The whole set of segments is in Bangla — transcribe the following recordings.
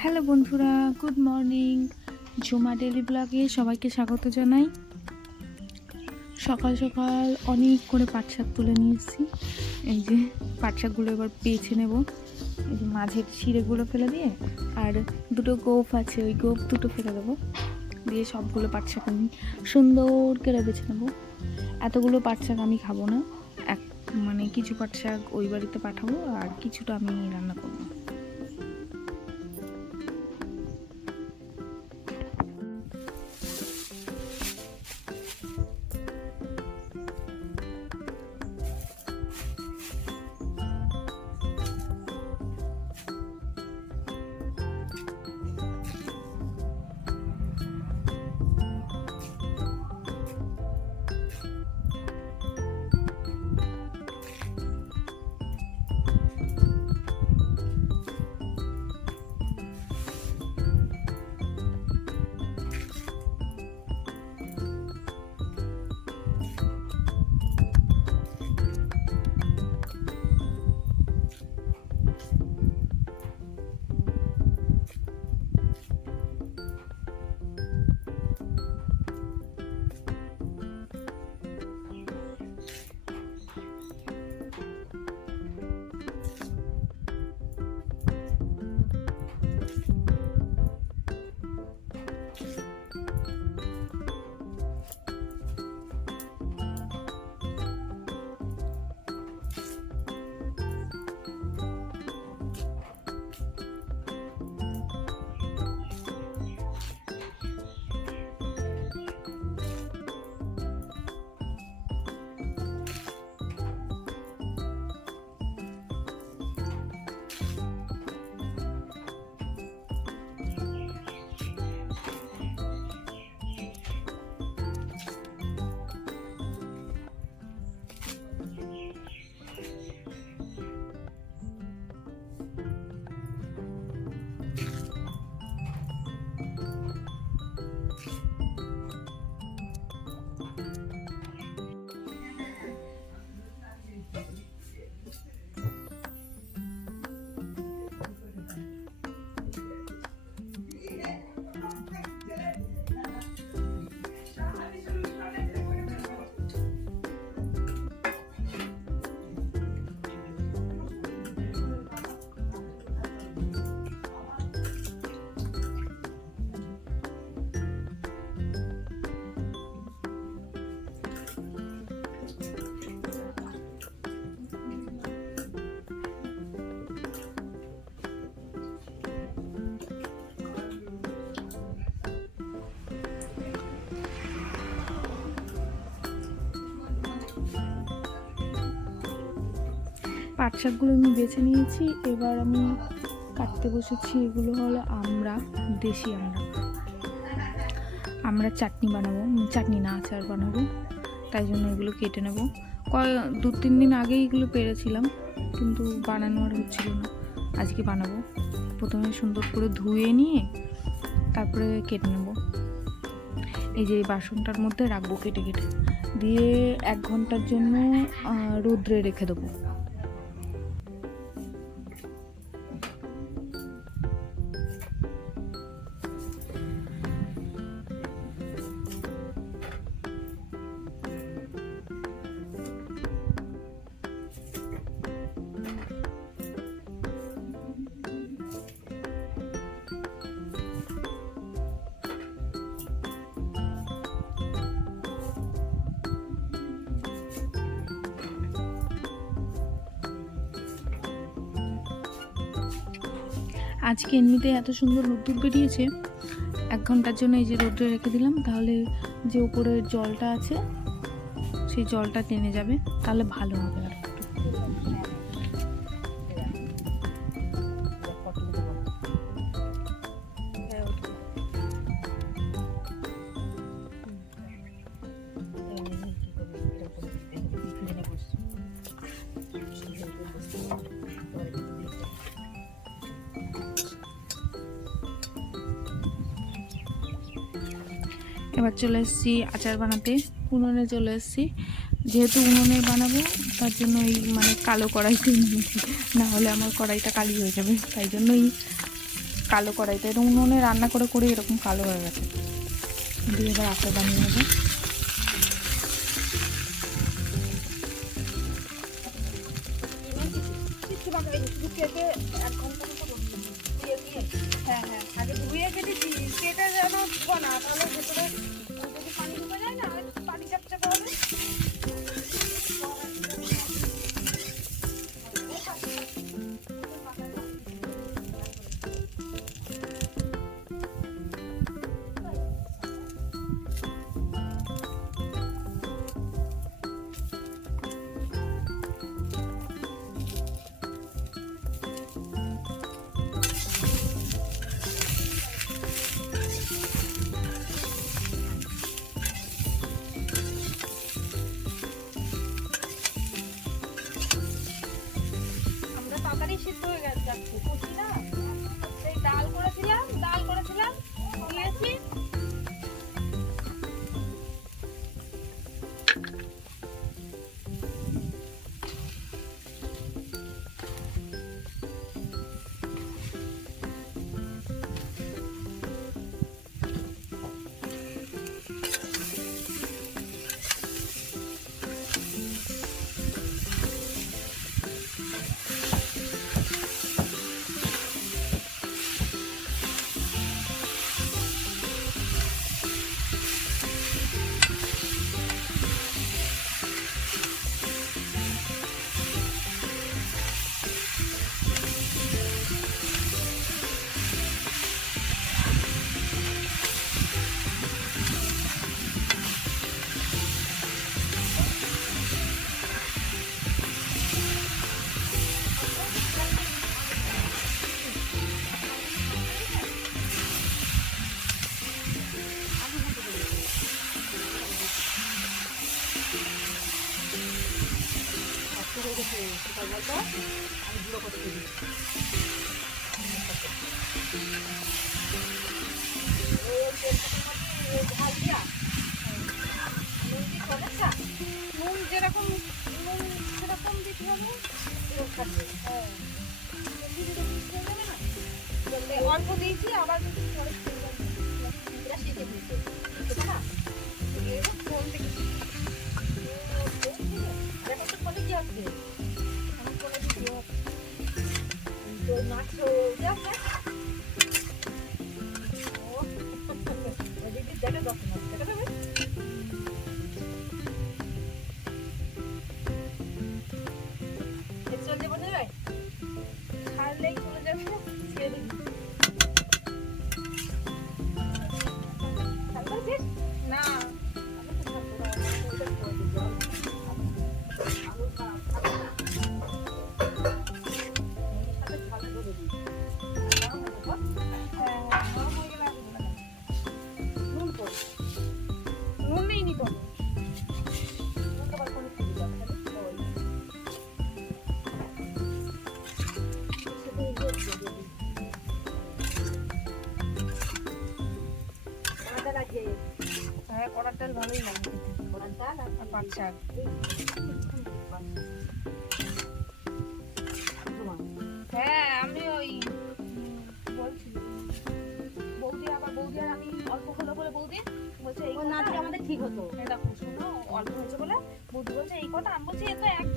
হ্যালো বন্ধুরা গুড মর্নিং ঝুমা ডেলি ব্লগে সবাইকে স্বাগত জানাই। সকাল সকাল অনেক করে পাট শাক তুলে নিয়েছি। এই যে পাট শাকগুলো এবার পেয়েছে নেব। এই যে মাঝের শিরেগুলো ফেলে দিয়ে আর দুটো গোপ আছে, ওই গোপ দুটো ফেলে দেবো। দিয়ে সবগুলো পাট শাক আমি সুন্দর করে বেছে নেব। এতগুলো পাট শাক আমি খাব না। এক মানে কিছু পাট শাক ওই বাড়িতে পাঠাবো আর কিছুটা আমি রান্না করব। পাট শাকগুলো আমি বেছে নিয়েছি। এবার আমি কাটতে বসেছি এগুলো হলো আমরা, দেশি আমরা। আমরা চাটনি বানাবো চাটনি না, আচার বানাবো। তাই জন্য এগুলো কেটে নেব। কয়, দু, তিন দিন আগেই এগুলো পেরেছিলাম, কিন্তু বানানো আর হচ্ছিল না। আজকে বানাবো। প্রথমে সুন্দর করে ধুয়ে নিয়ে তারপরে কেটে নেব। এই যে বাসনটার মধ্যে রাখব কেটে কেটে। দিয়ে এক ঘণ্টার জন্য রৌদ্রে রেখে দেবো। আজকে এমনিতে এত সুন্দর রোদ্দুর বেরিয়েছে, এক ঘণ্টার জন্য এই যে রোদ্রে রেখে দিলাম, তাহলে যে উপরের জলটা আছে, সেই জলটা টেনে যাবে, তাহলে ভালো হবে আর এবার চলে এসেছি আচার বানাতে, উনুনে চলে এসেছি। যেহেতু উনুনে বানাবো, তার জন্য এই মানে কালো কড়াইতে না হলে আমার কড়াইটা কালি হয়ে যাবে, তাই জন্য এই কালো কড়াইটা। এটা উনুনে রান্না করে করে এরকম কালো হয়ে গেছে। দিয়ে এবার আচার বানিয়ে নেব। হ্যাঁ হ্যাঁ আগে ধুয়ে কেটেছি কেটে যেন না, তাহলে হয়ে গেছে যাচ্ছে দিয়েছি আবার কিন্তু না? ফোন থেকে। হ্যাঁ কড়ার ডাল ভালোই লাগে কড়ার ডাল আর পাট শাক হ্যাঁ অল্প হলো বলে বৌদি বলছে এই কথা আমাদের ঠিক হতো। দেখো শুনো অল্প হয়েছে বলে বৌদি বলছে এই কটা আমি বলছি এ তো একজনের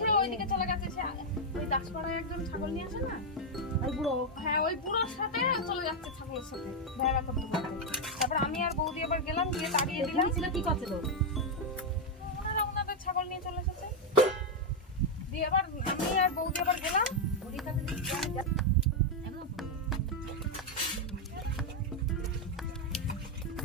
সে ওইদিকে চলে গেছে সে ওই দাসপাড়ায় একজন ছাগল নিয়ে আসে না? ওই বুড়ো? হ্যাঁ ওই বুড়োর সাথে চলে যাচ্ছে ছাগলের সাথে দেখা করতে করতে তারপর আমি আর বৌদি আবার গেলাম গিয়ে তাড়িয়ে দিলাম। ছিল কি করছিল ওনারা ওনাদের ছাগল নিয়ে চলে এসেছে। দিয়ে আবার আমি আর বৌদি আবার গেলাম।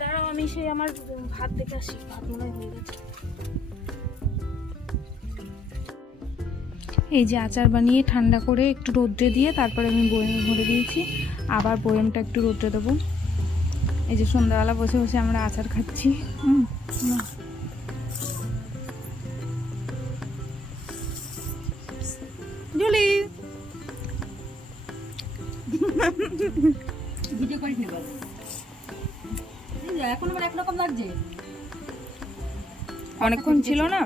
দাঁড়াও আমি সেই আমার ভাত দেখে আসি ভাত মনে হয়ে গেছে। এই যে আচার বানিয়ে ঠান্ডা করে একটু রোদ্রে দিয়ে তারপরে আমি বয়েমে ভরে দিয়েছি। আবার বয়েমটা একটু রোদ্রে দেবো। এই যে সন্ধ্যাবেলা বসে বসে আমরা আচার খাচ্ছি। হুম জুলি! ভিডিও করিস নি এখন আবার একরকম লাগছে। অনেকক্ষণ ছিল না?